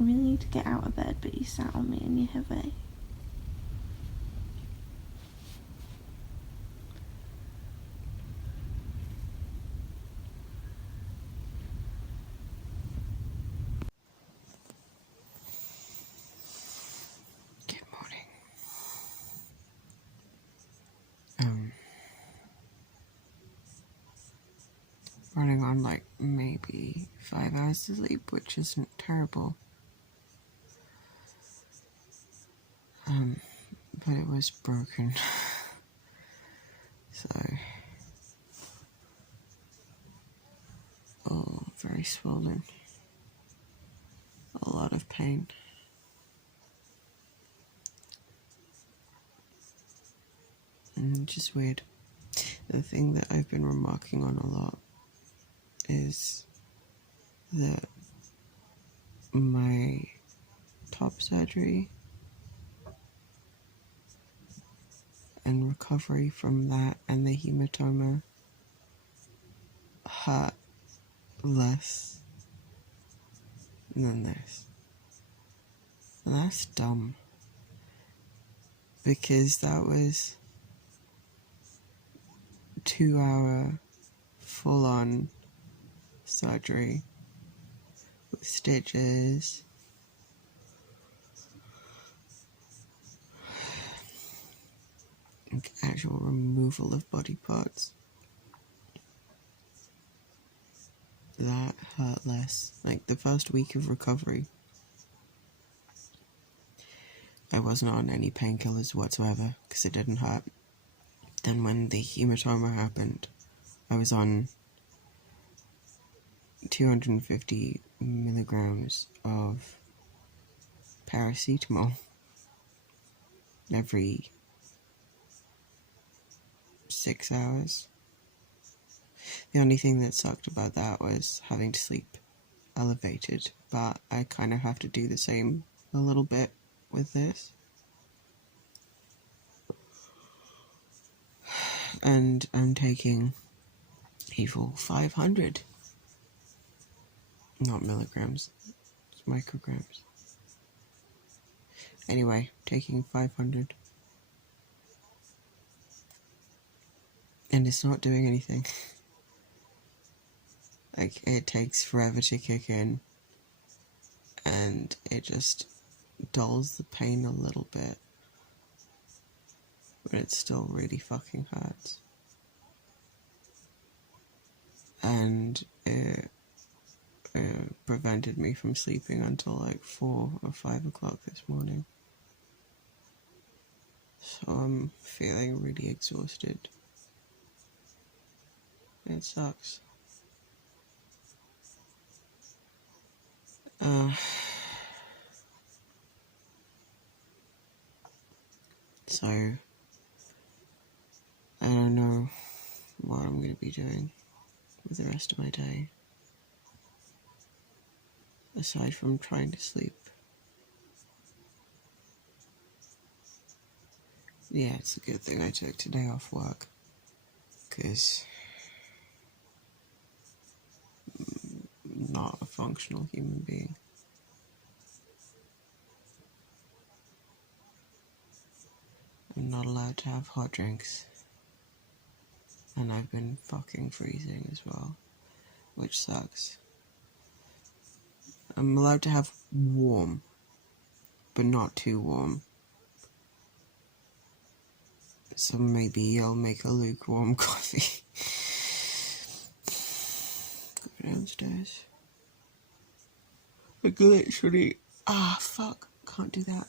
I really need to get out of bed, but you sat on me and you're heavy. Good morning. Running on like maybe 5 hours of sleep, which isn't terrible. But it was broken. So, very swollen. A lot of pain. And just weird. The thing that I've been remarking on a lot is that my top surgery and recovery from that and the hematoma hurt less than this. And that's dumb. Because that was 2-hour full-on surgery with stitches, like actual removal of body parts. That hurt less. Like the first week of recovery, I wasn't on any painkillers whatsoever because it didn't hurt. Then when the hematoma happened, I was on 250 milligrams of paracetamol every 6 hours. The only thing that sucked about that was having to sleep elevated, but I kind of have to do the same a little bit with this. And I'm taking a full 500. Not milligrams, it's micrograms. Anyway, taking 500. And it's not doing anything. Like, it takes forever to kick in. And it just dulls the pain a little bit. But it still really fucking hurts. And it prevented me from sleeping until like 4 or 5 o'clock this morning. So I'm feeling really exhausted. It sucks. So I don't know what I'm going to be doing with the rest of my day, aside from trying to sleep. Yeah, it's a good thing I took today off work, because I'm not a functional human being. I'm not allowed to have hot drinks, and I've been fucking freezing as well, which sucks. I'm allowed to have warm, but not too warm. So maybe I'll make a lukewarm coffee. Go downstairs. Like literally, fuck, can't do that.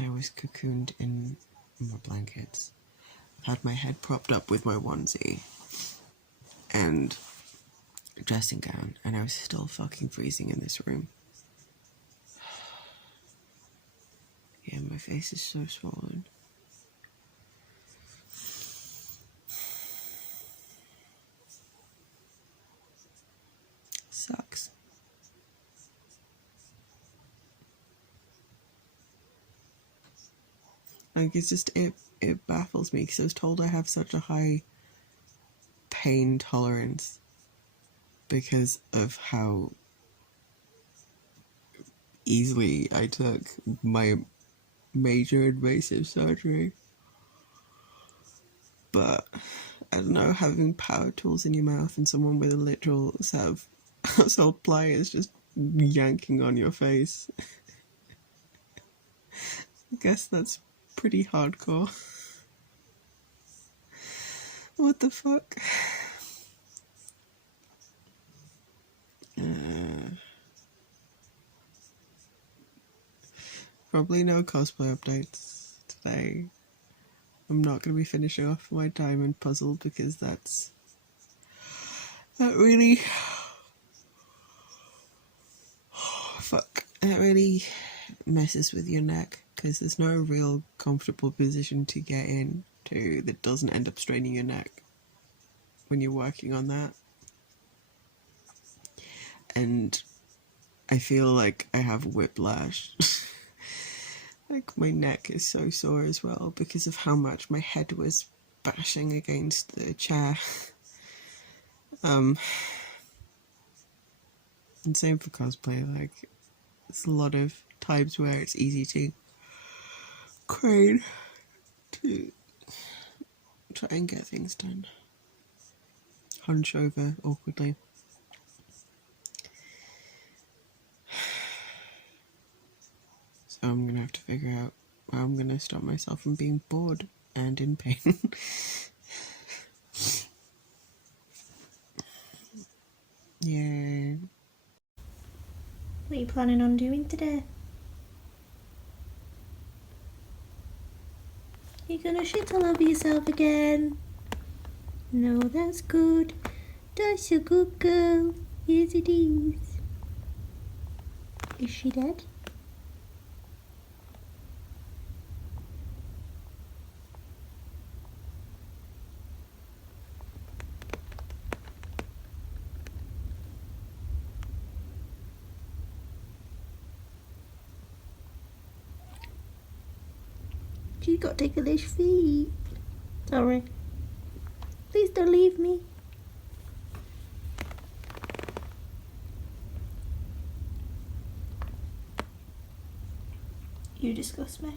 I was cocooned in my blankets. Had my head propped up with my onesie and dressing gown, and I was still fucking freezing in this room. Yeah, my face is so swollen. Sucks. Like, it's just, it it baffles me because I was told I have such a high pain tolerance because of how easily I took my major invasive surgery. But I don't know, having power tools in your mouth and someone with a literal set of household pliers just yanking on your face. I guess that's pretty hardcore. What the fuck? Probably no cosplay updates today. I'm not going to be finishing off my diamond puzzle because that really that really messes with your neck because there's no real comfortable position to get into that doesn't end up straining your neck when you're working on that. And I feel like I have whiplash. Like my neck is so sore as well because of how much my head was bashing against the chair. And same for cosplay, like there's a lot of times where it's easy to crane to try and get things done. Hunch over awkwardly. So I'm gonna have to figure out how I'm gonna stop myself from being bored and in pain. Yeah. What are you planning on doing today? You're gonna shit all over yourself again. No, that's good. That's a good girl. Yes, it is. Is she dead? She's got ticklish feet. Sorry. Please don't leave me. You disgust me.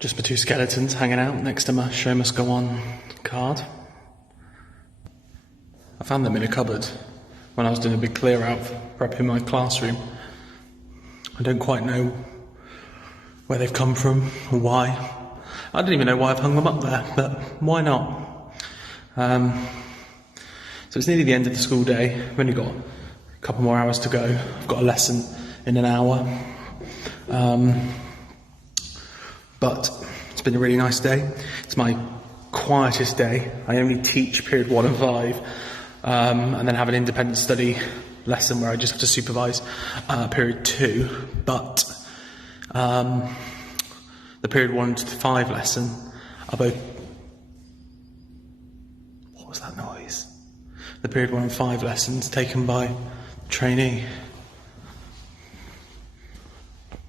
Just my two skeletons hanging out next to my show must go on card. I found them in a cupboard when I was doing a big clear out prepping my classroom. I don't quite know where they've come from or why. I don't even know why I've hung them up there, but why not? So it's nearly the end of the school day. I've only got a couple more hours to go. I've got a lesson in an hour. But it's been a really nice day. It's my quietest day. I only teach period 1 and 5, and then have an independent study lesson where I just have to supervise period 2. But the period 1 to 5 lesson are both... What was that noise? The period 1 and 5 lessons taken by trainee.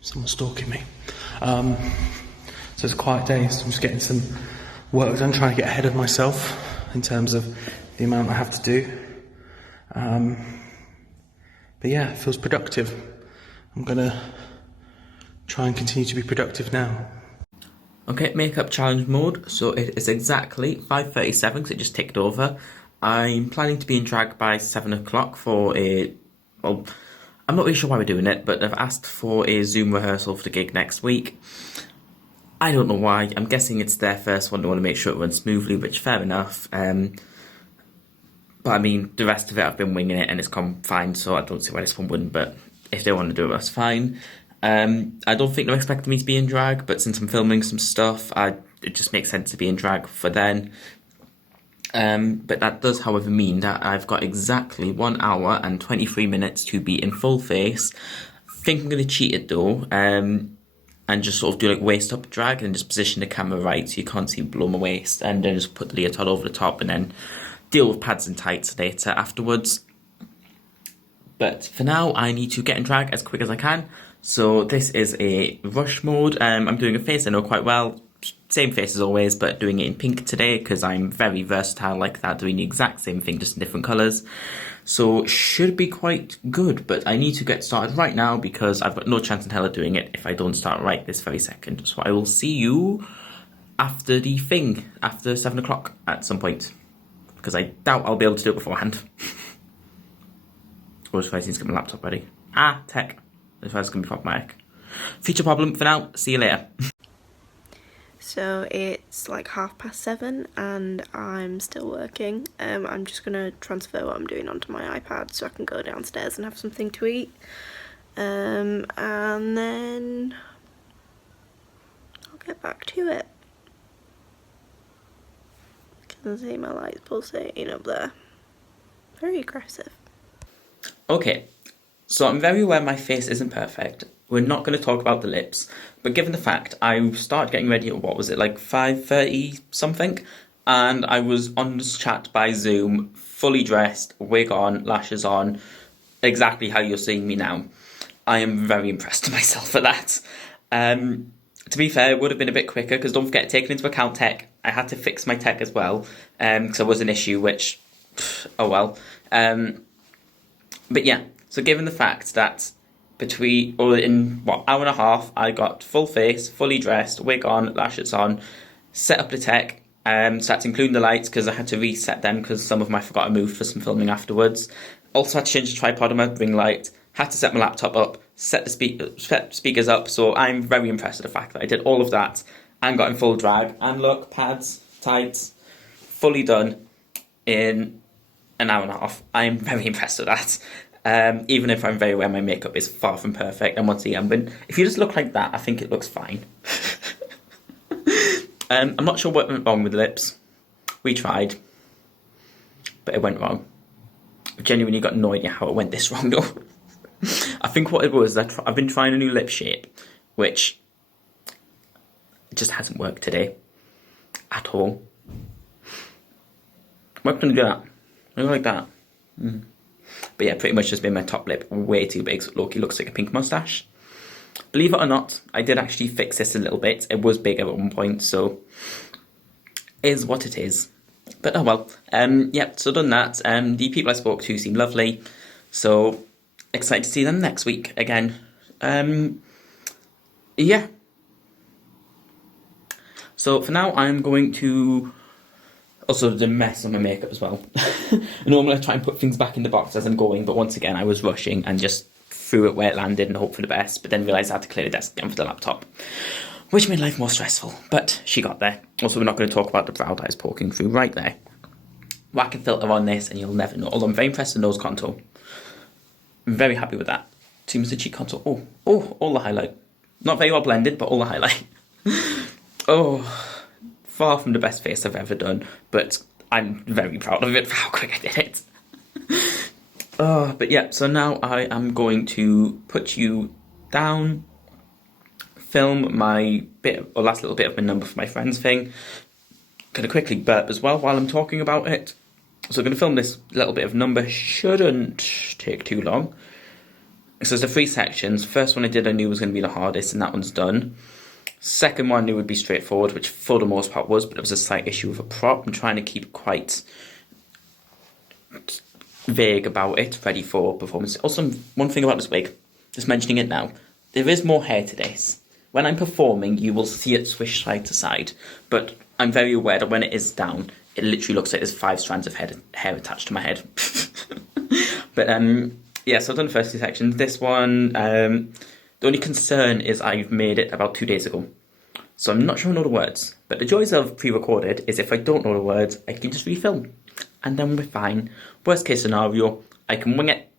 Someone's stalking me. So it's a quiet day, so I'm just getting some work done, trying to get ahead of myself in terms of the amount I have to do. But yeah, it feels productive. I'm gonna try and continue to be productive now. Okay, makeup challenge mode. So it is exactly 5:37 because it just ticked over. I'm planning to be in drag by 7 o'clock for a... Well, I'm not really sure why we're doing it, but I've asked for a Zoom rehearsal for the gig next week. I don't know why. I'm guessing it's their first one. They want to make sure it runs smoothly, which fair enough. But I mean, the rest of it I've been winging it and it's gone fine, so I don't see why this one wouldn't, but if they want to do it, that's fine. I don't think they're expecting me to be in drag, but since I'm filming some stuff, it just makes sense to be in drag for then. But that does, however, mean that I've got exactly 1 hour and 23 minutes to be in full face. I think I'm going to cheat it though, and just sort of do like waist up drag and just position the camera right so you can't see below my waist, and then just put the leotard over the top and then deal with pads and tights later afterwards. But for now, I need to get in drag as quick as I can. So this is a rush mode. I'm doing a face I know quite well. same face as always, but doing it in pink today because I'm very versatile like that, doing the exact same thing, just in different colours. So should be quite good, but I need to get started right now because I've got no chance in hell of doing it if I don't start right this very second. So I will see you after the thing, after 7 o'clock at some point, because I doubt I'll be able to do it beforehand. Or if I need to get my laptop ready. Tech. If I was going to be problematic. Future problem for now. See you later. So it's like 7:30 and I'm still working. I'm just going to transfer what I'm doing onto my iPad so I can go downstairs and have something to eat. And then I'll get back to it. I can see my lights pulsating up there. Very aggressive. Okay, so I'm very aware my face isn't perfect. We're not going to talk about the lips, but given the fact I started getting ready at, what was it, like 5:30 something, and I was on this chat by Zoom, fully dressed, wig on, lashes on, exactly how you're seeing me now. I am very impressed with myself for that. To be fair, it would have been a bit quicker, because don't forget, taking into account tech, I had to fix my tech as well, because there was an issue, which, oh well. But yeah, so given the fact that in hour and a half, I got full face, fully dressed, wig on, lashes on, set up the tech, so that's including the lights because I had to reset them because some of them I forgot to move for some filming afterwards. Also had to change the tripod on my ring light, had to set my laptop up, set the speakers up, so I'm very impressed with the fact that I did all of that and got in full drag. And look, pads, tights, fully done in an hour and a half. I'm very impressed with that. Even if I'm very aware my makeup is far from perfect, and once again, but if you just look like that, I think it looks fine. I'm not sure what went wrong with the lips. We tried, but it went wrong. I genuinely got no idea how it went this wrong though. I think what it was, I've been trying a new lip shape, which just hasn't worked today at all. What can I do that? I like that. But yeah, pretty much just made my top lip way too big, so Loki looks like a pink moustache. Believe it or not, I did actually fix this a little bit. It was big at one point, so is what it is. But oh well. Yeah, so done that. The people I spoke to seem lovely, so excited to see them next week again. Yeah. So for now, I'm going to... Also, the mess on my makeup as well. Normally I try and put things back in the box as I'm going, but once again I was rushing and just threw it where it landed and hoped for the best, but then realised I had to clear the desk again for the laptop, which made life more stressful, but she got there. Also, we're not going to talk about the brow that I was poking through right there. Whack a filter on this and you'll never know. Although I'm very impressed with the nose contour. I'm very happy with that. Seems the cheek contour. Oh, all the highlight. Not very well blended, but all the highlight. Oh... Far from the best face I've ever done, but I'm very proud of it for how quick I did it. But yeah, so now I am going to put you down, film my last little bit of my number for my friends thing. Gonna quickly burp as well while I'm talking about it. So I'm gonna film this little bit of number, shouldn't take too long. So there's the 3 sections. First one I did I knew was gonna be the hardest, and that one's done. Second one I knew would be straightforward, which for the most part was, but it was a slight issue with a prop. I'm trying to keep quite vague about it, ready for performance. Also, one thing about this wig, just mentioning it now, there is more hair to this. When I'm performing, you will see it swish side to side, but I'm very aware that when it is down, it literally looks like there's 5 strands of hair attached to my head. But yeah, so I've done the first 2 sections. This one... The only concern is I've made it about 2 days ago, so I'm not sure I know the words. But the joys of pre-recorded is if I don't know the words, I can just refilm, and then we're fine. Worst case scenario, I can wing it,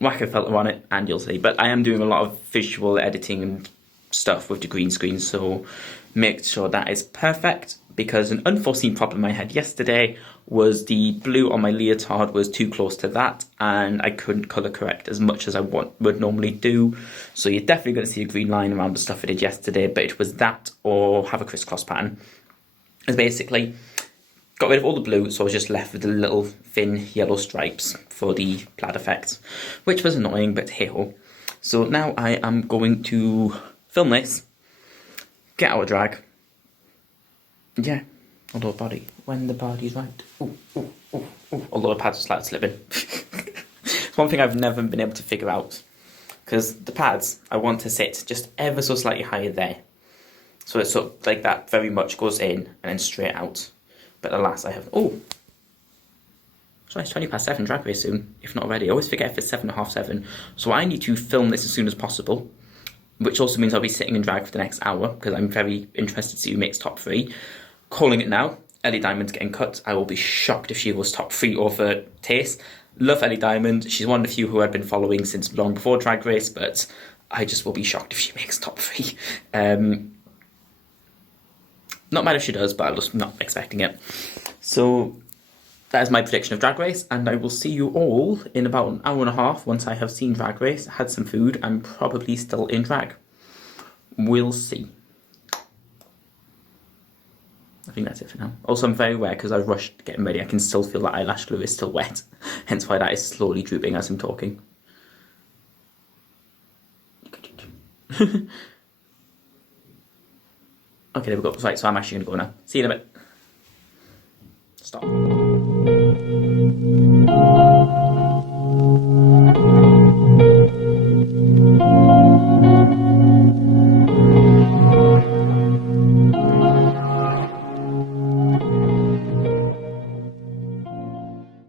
whack a filter on it, and you'll see. But I am doing a lot of visual editing and stuff with the green screen, so make sure that is perfect. Because an unforeseen problem I had yesterday was the blue on my leotard was too close to that, and I couldn't colour correct as much as I would normally do. So you're definitely going to see a green line around the stuff I did yesterday, but it was that or have a crisscross pattern. It's basically got rid of all the blue, so I was just left with the little thin yellow stripes for the plaid effect, which was annoying, but hey ho. So now I am going to film this, get out of drag. Yeah, although body, when the body's right. Ooh, ooh, ooh, ooh. Although the pads are slightly slipping. It's one thing I've never been able to figure out. Because the pads, I want to sit just ever so slightly higher there. So it's sort of like that very much goes in and then straight out. But alas, I have... Oh! So it's 7:20 drag race soon, if not already. I always forget if it's 7:30. So I need to film this as soon as possible. Which also means I'll be sitting in drag for the next hour. Because I'm very interested to see who makes top 3. Calling it now. Ellie Diamond's getting cut. I will be shocked if she goes top 3 over Taste. Love Ellie Diamond. She's one of the few who I've been following since long before Drag Race, but I just will be shocked if she makes top 3. Not mad if she does, but I'm just not expecting it. So that is my prediction of Drag Race, and I will see you all in about an hour and a half once I have seen Drag Race, had some food, and probably still in drag. We'll see. I think that's it for now. Also, I'm very aware because I've rushed getting ready. I can still feel that eyelash glue is still wet. Hence why that is slowly drooping as I'm talking. Okay, there we go. Right, so I'm actually going to go now. See you in a bit. Stop.